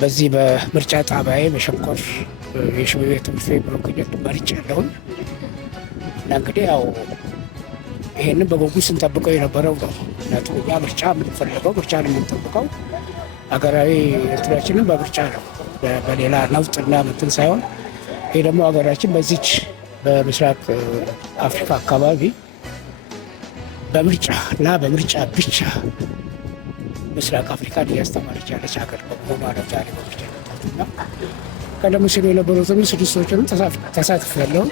በዚህ በምርጫ ጣቢያዬ በሸንኮር የሽሜ ትምህርት ቤት ብሎክነት መርጫለሁ እና እንግዲህ ያው ይሄንን በጉጉት ስንጠብቀው የነበረው ነው። ምክንያቱም እኛ ምርጫ የምንፈልገው ምርጫ ነው የምንጠብቀው ሀገራዊ እንትናችንን በምርጫ ነው፣ በሌላ ነውጥና እንትን ሳይሆን። ይሄ ደግሞ ሀገራችን በዚች በምስራቅ አፍሪካ አካባቢ በምርጫ እና በምርጫ ብቻ ምስራቅ አፍሪካን እያስተማረች ያለች ሀገር በመሆኗ ነው ዛሬ በምርጫ እና ቀደም ሲሉ የነበሩትን ስድስቶችንም ተሳትፌያለሁ።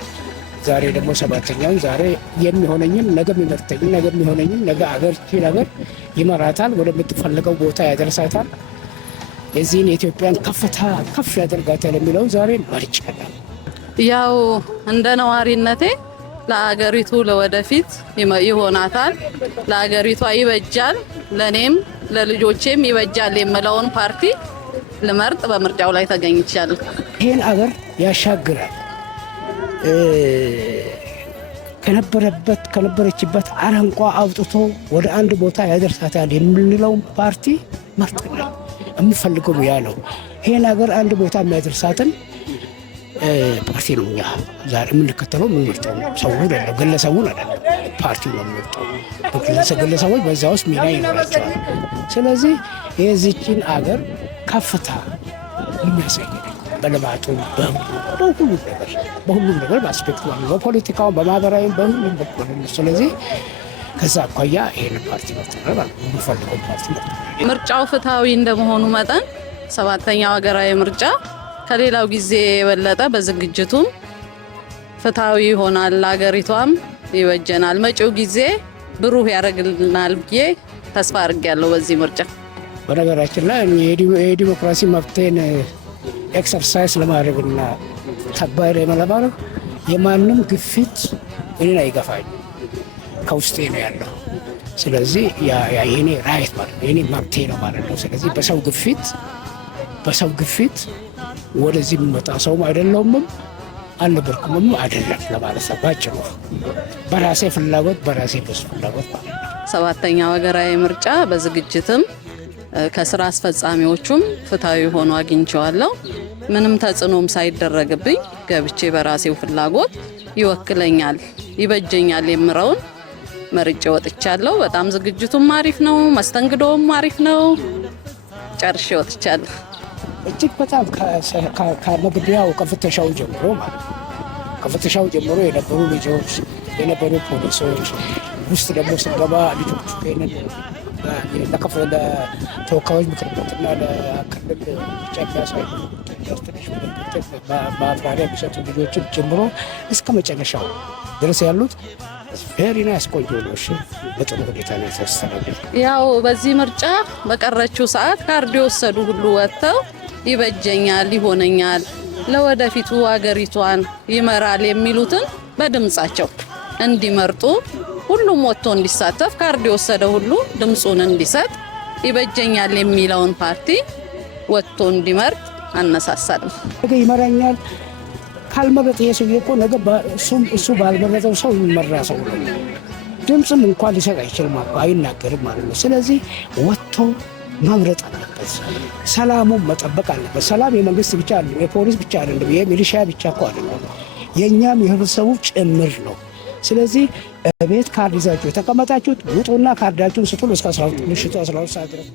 ዛሬ ደግሞ ሰባተኛውን ዛሬ የሚሆነኝን ነገ የሚመርጠኝን ነገ የሚሆነኝን ነገ አገርችን ሀገር ይመራታል፣ ወደምትፈልገው ቦታ ያደርሳታል፣ የዚህን የኢትዮጵያን ከፍታ ከፍ ያደርጋታል የሚለውን ዛሬ መርጫለሁ። ያው እንደ ነዋሪነቴ ለአገሪቱ ለወደፊት ይሆናታል፣ ለአገሪቷ ይበጃል፣ ለኔም ለልጆቼም ይበጃል የምለውን ፓርቲ ልመርጥ በምርጫው ላይ ተገኝቻለሁ። ይሄን አገር ያሻግራል፣ ከነበረችበት አረንቋ አውጥቶ ወደ አንድ ቦታ ያደርሳታል የምንለውን ፓርቲ መርጠናል። የምፈልገው ያ ነው። ይሄን አገር አንድ ቦታ የሚያደርሳትን ፓርቲ ነው እኛ ዛሬ የምንከተለው የምንመርጠው። ሰው አይደለም፣ ግለሰቡን አይደለም፣ ፓርቲው ነው የምንመርጠው። ግለሰቦች በዛ ውስጥ ሚና ይኖራቸዋል። ስለዚህ የዚችን አገር ከፍታ የሚያሳይ በልማቱ በሁሉም ነገር በአስፔክቱ በፖለቲካው በማህበራዊም በሁሉም በኩል። ስለዚህ ከዛ አኳያ ይህን ፓርቲ መርጠናል፣ የምንፈልገው ፓርቲ መርጠናል። ምርጫው ፍትሐዊ እንደመሆኑ መጠን ሰባተኛው ሀገራዊ ምርጫ ከሌላው ጊዜ የበለጠ በዝግጅቱም ፍትሐዊ ይሆናል፣ ለሀገሪቷም ይበጀናል፣ መጪው ጊዜ ብሩህ ያደርግልናል ብዬ ተስፋ አድርጌያለሁ በዚህ ምርጫ። በነገራችን ላይ የዲሞክራሲ መብቴን ኤክሰርሳይዝ ለማድረግና ተግባራዊ ለማድረግ የማንም ግፊት እኔን አይገፋኝ፣ ከውስጤ ነው ያለው። ስለዚህ የኔ ራይት ማለት ነው፣ የኔ መብቴ ነው ማለት ነው። ስለዚህ በሰው ግፊት ወደዚህ የሚመጣ ሰውም አይደለሁምም አልነበርኩምም አይደለም ለማለት ነው ባጭሩ። በራሴ ፍላጎት በራሴ በሱ ፍላጎት ማለት ነው። ሰባተኛው ሀገራዊ ምርጫ በዝግጅትም ከስራ አስፈጻሚዎቹም ፍትሐዊ ሆኖ አግኝቼዋለሁ። ምንም ተጽዕኖም ሳይደረግብኝ ገብቼ በራሴው ፍላጎት ይወክለኛል፣ ይበጀኛል የምረውን መርጬ ወጥቻለሁ። በጣም ዝግጅቱም አሪፍ ነው፣ መስተንግዶም አሪፍ ነው። ጨርሼ ወጥቻለሁ። እጅግ በጣም ከመግቢያው ከፍተሻው ጀምሮ ማለት ነው ከፍተሻው ጀምሮ የነበሩ ልጆች የነበሩ ፖሊሶች ውስጥ ደግሞ ስንገባ ልጆቹ ይሄንን ለተወካዮች ምክር ቤትና ለክልል ብቻ የሚያሳዩ ትንሽ ማብራሪያ የሚሰጡ ልጆችን ጀምሮ እስከ መጨረሻው ድረስ ያሉት ቬሪ ናይስ ቆንጆ ነው። በጥሩ ሁኔታ ነው የተስተናገደ። ያው በዚህ ምርጫ በቀረችው ሰዓት ካርድ የወሰዱ ሁሉ ወጥተው ይበጀኛል፣ ይሆነኛል፣ ለወደፊቱ ሀገሪቷን ይመራል የሚሉትን በድምጻቸው እንዲመርጡ ሁሉም ወጥቶ እንዲሳተፍ ካርድ የወሰደ ሁሉ ድምጹን እንዲሰጥ ይበጀኛል የሚለውን ፓርቲ ወጥቶ እንዲመርጥ አነሳሳለሁ። ነገ ይመራኛል ካልመረጠ ይሄ ሰውዬ እኮ ነገ እሱ ባልመረጠው ሰው የሚመራ ሰው ነው። ድምፅም እንኳን ሊሰጥ አይችልም፣ አይናገርም ማለት ነው። ስለዚህ ወጥቶ መምረጥ አለበት። ሰላሙን መጠበቅ አለበት። ሰላም የመንግስት ብቻ አይደለም፣ የፖሊስ ብቻ አይደለም፣ የሚሊሻ ብቻ እኮ አይደለም፣ የእኛም የህብረተሰቡ ጭምር ነው። ስለዚህ ቤት ካርድ ይዛችሁ የተቀመጣችሁት ውጡና ካርዳችሁን ስጡን እስከ 12 ሰዓት ድረስ